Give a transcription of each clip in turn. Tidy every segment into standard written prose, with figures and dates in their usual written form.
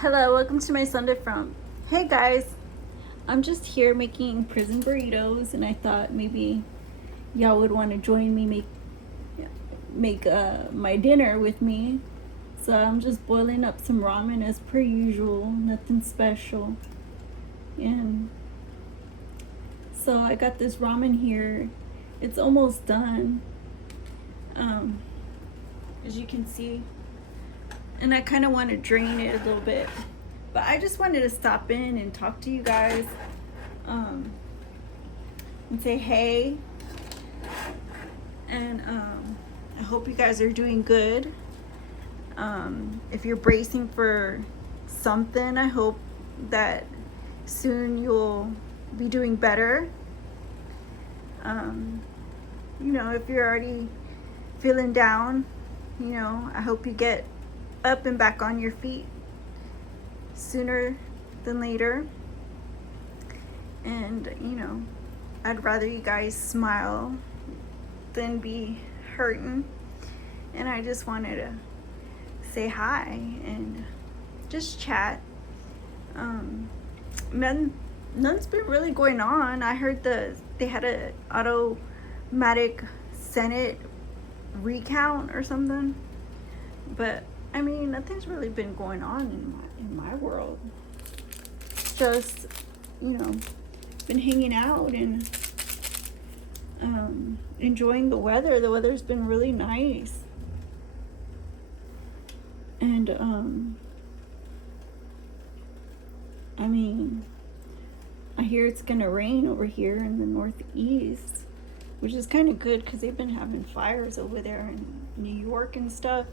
Hello, welcome to my Sunday Front. Hey guys, I'm just here making prison burritos, and I thought maybe y'all would want to join me make my dinner with me. So I'm just boiling up some ramen as per usual, nothing special. And so I got this ramen here. It's almost done, as you can see. And I kind of want to drain it a little bit. But I just wanted to stop in and talk to you guys, and say hey. And I hope you guys are doing good. If you're bracing for something, I hope that soon you'll be doing better. If you're already feeling down, I hope you get up and back on your feet sooner than later. And I'd rather you guys smile than be hurting. And I just wanted to say hi and just chat. None's been really going on. I heard they had a automatic Senate recount or something, but I mean, nothing's really been going on in my world. Just, been hanging out and enjoying the weather. The weather's been really nice. And, I mean, I hear it's gonna rain over here in the Northeast, which is kind of good because they've been having fires over there in New York and stuff.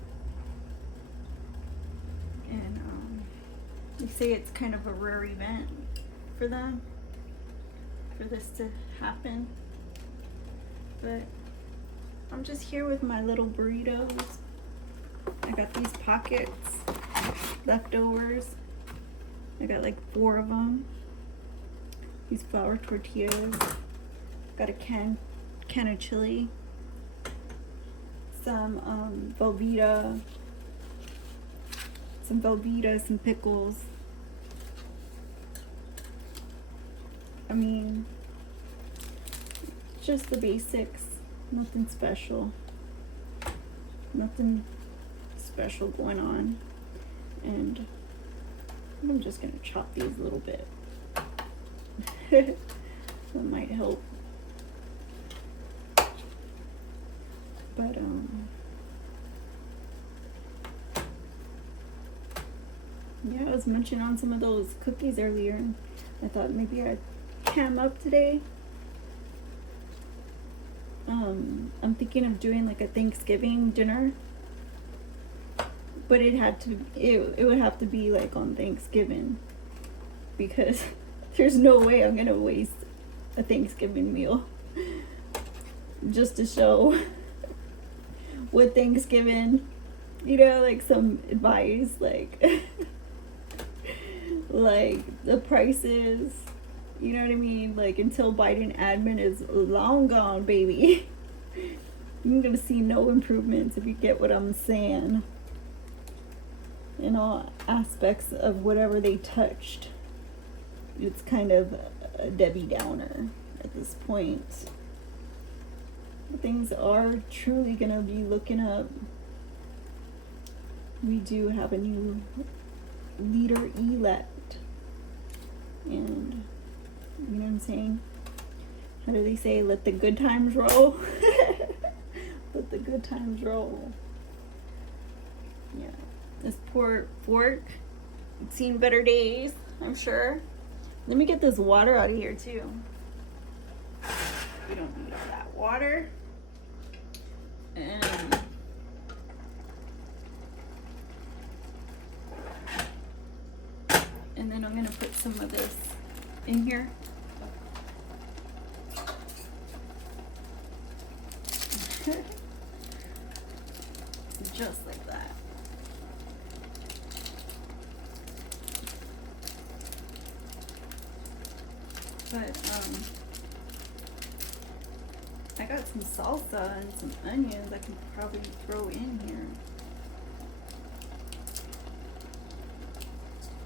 And they say it's kind of a rare event for them, for this to happen. But I'm just here with my little burritos. I got these pockets, leftovers. I got like 4 of them. These flour tortillas. Got a can of chili. Some Velveeta. Some pickles. I mean, just the basics. Nothing special. Nothing special going on. And I'm just gonna chop these a little bit. That might help. But yeah, I was munching on some of those cookies earlier, and I thought maybe I'd ham up today. I'm thinking of doing like a Thanksgiving dinner, but it would have to be like on Thanksgiving, because there's no way I'm gonna waste a Thanksgiving meal just to show with Thanksgiving, like some advice, like like the prices, you know what I mean? Like, until Biden admin is long gone, baby, you're gonna see no improvements, if you get what I'm saying, in all aspects of whatever they touched. It's kind of a Debbie Downer at this point. Things are truly gonna be looking up. We do have a new leader elect, and you know what I'm saying? How do they say? Let the good times roll. Let the good times roll. Yeah, this poor fork, it's seen better days, I'm sure. Let me get this water out of here too. We don't need all that water. And then I'm gonna put some of this in here. Just like that. But I got some salsa and some onions I can probably throw in here.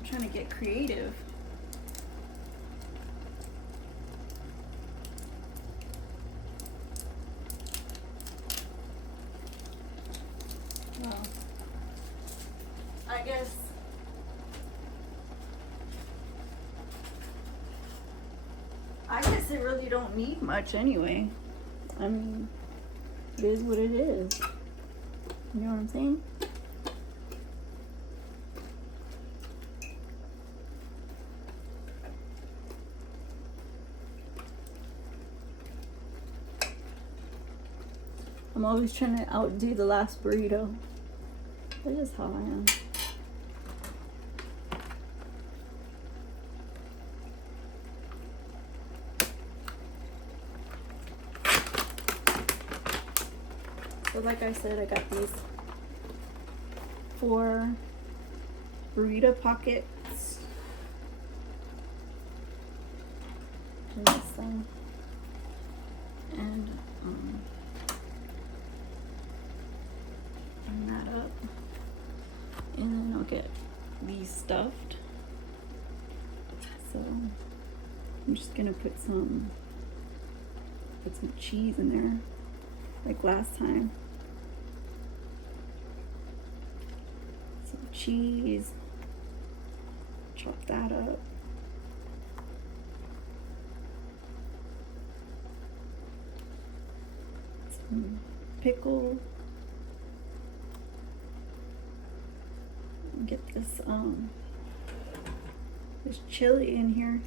trying to get creative. Well, I guess it really don't need much anyway. I mean, it is what it is. You know what I'm saying? I'm always trying to outdo the last burrito. That's just how I am. So like I said, I got these 4 burrito pockets. And this thing. And bring that up. And then I'll get these stuffed. So I'm just gonna put some cheese in there, like last time. Some cheese. Chop that up. Some pickle. Get this chili in here.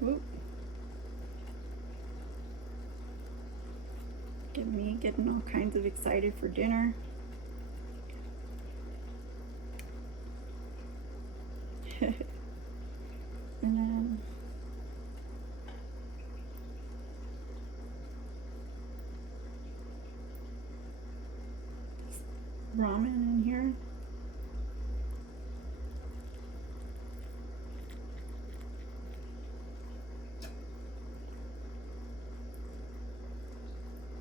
Whoop. Get me getting all kinds of excited for dinner. And then ramen in here.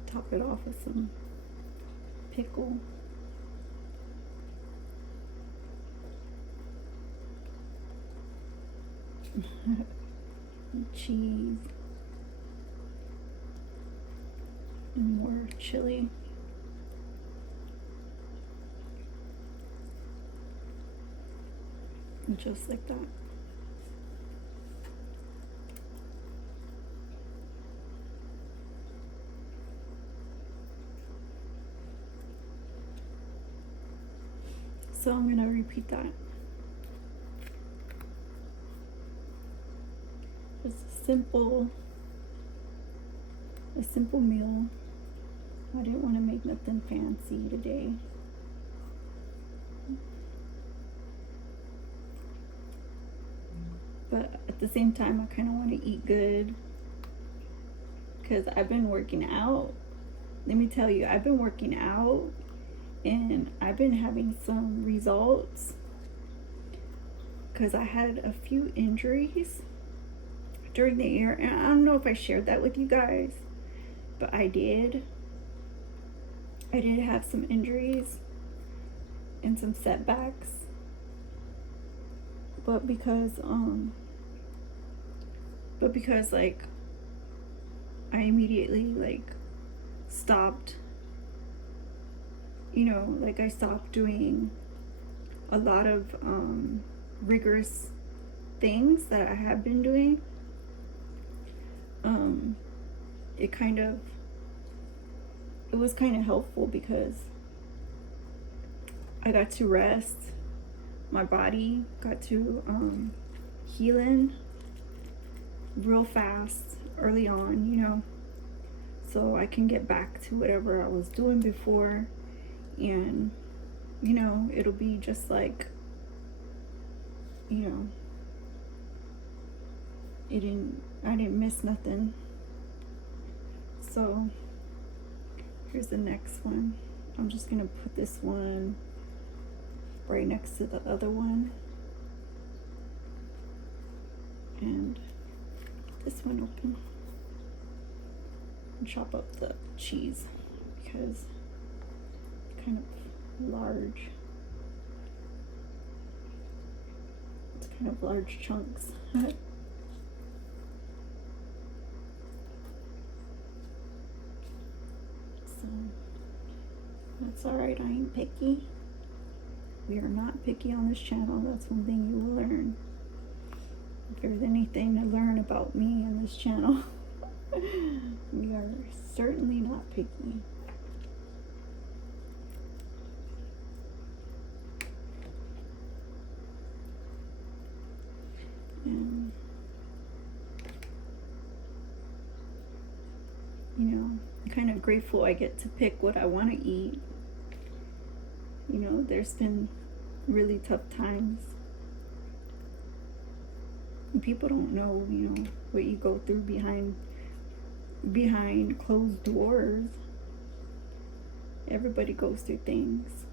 Top it off with some pickle. And cheese. And more chili. And just like that. So I'm gonna repeat that. Just a simple meal. I didn't want to make nothing fancy today. But at the same time, I kind of want to eat good because I've been working out. Let me tell you, I've been working out and I've been having some results because I had a few injuries during the year. And I don't know if I shared that with you guys, but I did. I did have some injuries and some setbacks. But because like I immediately like stopped, you know, like I stopped doing a lot of rigorous things that I have been doing. It was kind of helpful because I got to rest. My body got to healing real fast early on, you know, so I can get back to whatever I was doing before, and you know, it'll be just like, you know, I didn't miss nothing. So here's the next one. I'm just gonna put this one right next to the other one, and this one open. and chop up the cheese because it's kind of large. It's kind of large chunks. So that's alright, I ain't picky. We are not picky on this channel. That's one thing you will learn. If there's anything to learn about me on this channel, we are certainly not picky. And you know, I'm kind of grateful I get to pick what I want to eat. You know, there's been really tough times. And people don't know, you know, what you go through behind closed doors. Everybody goes through things.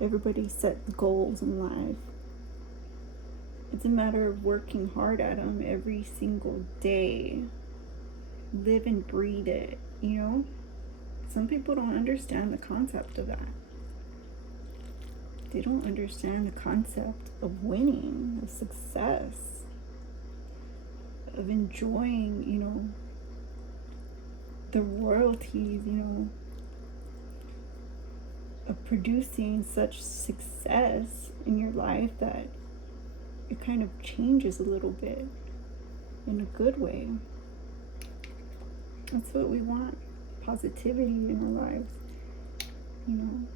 Everybody sets goals in life. It's a matter of working hard at them every single day. Live and breathe it, you know? Some people don't understand the concept of that. They don't understand the concept of winning, of success, of enjoying, you know, the royalties, you know, of producing such success in your life that it kind of changes a little bit in a good way. That's what we want, positivity in our lives, you know.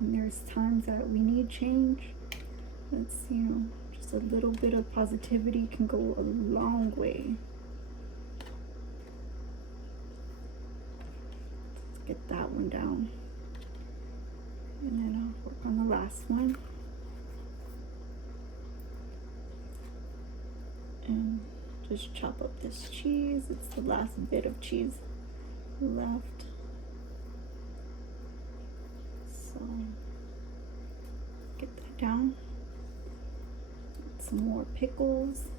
And there's times that we need change. That's, you know, just a little bit of positivity can go a long way. Let's get that one down. And then I'll work on the last one. And just chop up this cheese. It's the last bit of cheese left. So get that down. Some more pickles.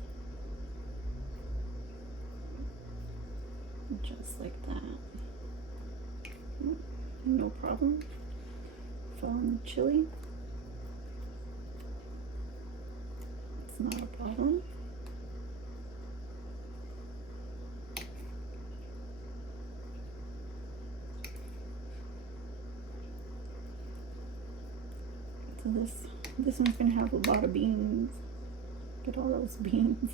Just like that. No problem. Fell in the chili. It's not a problem. So this one's gonna have a lot of beans. Get all those beans.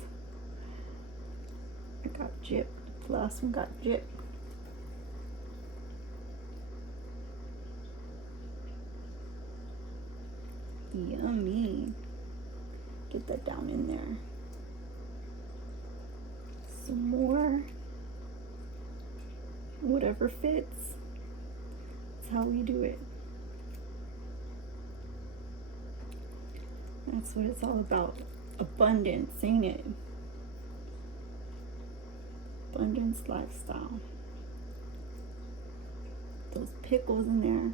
I got jip. The last one got jip. Yummy. Get that down in there. Some more. Whatever fits. That's how we do it. That's what it's all about. Abundance, ain't it? Abundance lifestyle. Those pickles in there.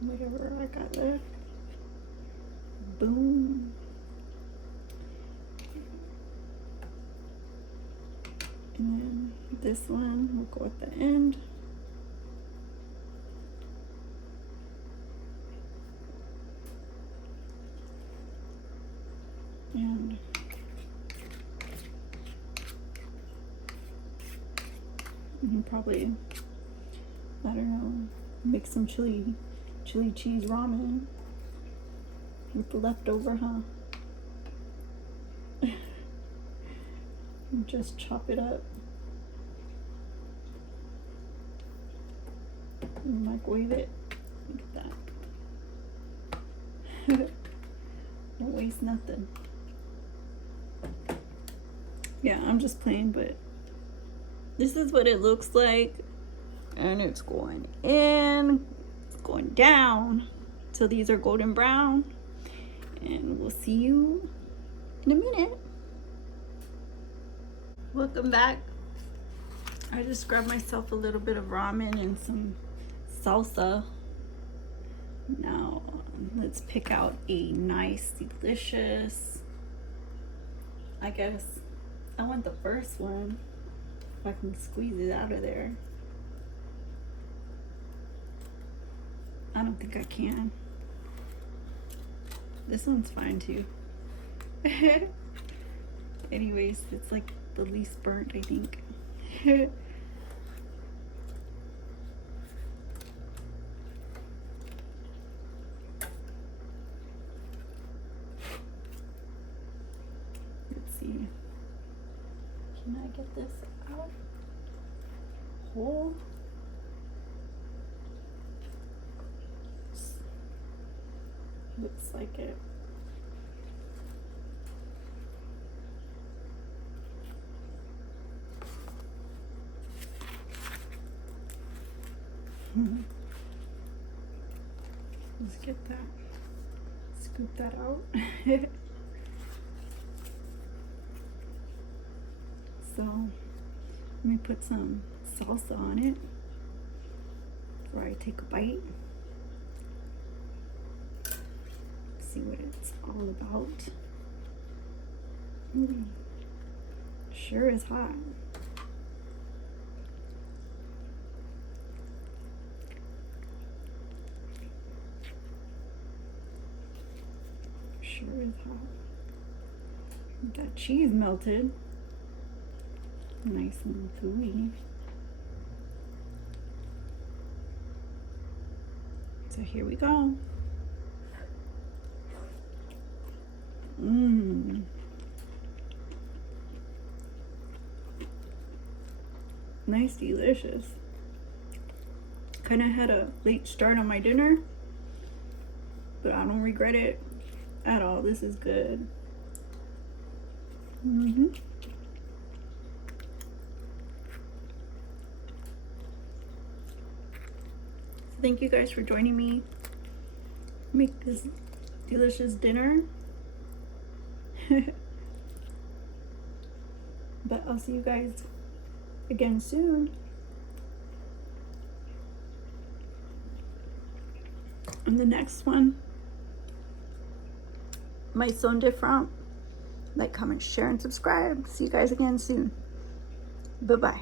Whatever I got left. Boom. And then this one will go at the end. And you can probably, I don't know, make some chili cheese ramen with the leftover, huh? And just chop it up and microwave it. Look at that. Don't waste nothing. Yeah, I'm just playing, but this is what it looks like. And it's going in, it's going down. So these are golden brown. And we'll see you in a minute. Welcome back. I just grabbed myself a little bit of ramen and some salsa. Now, let's pick out a nice, delicious, I guess, I want the first one. If I can squeeze it out of there. I don't think I can. This one's fine too. Anyways, it's like the least burnt, I think. Let's see. Can I get this out whole? Looks like it. Let's get that, scoop that out. So let me put some salsa on it before I take a bite. See what it's all about. Sure is hot. Sure is hot. That cheese melted. Nice and gooey. So here we go. Nice, delicious. Kind of had a late start on my dinner, but I don't regret it at all. This is good. So thank you guys for joining me make this delicious dinner. But I'll see you guys again soon. And the next one might sound different. Like, comment, share, and subscribe. See you guys again soon. Bye-bye.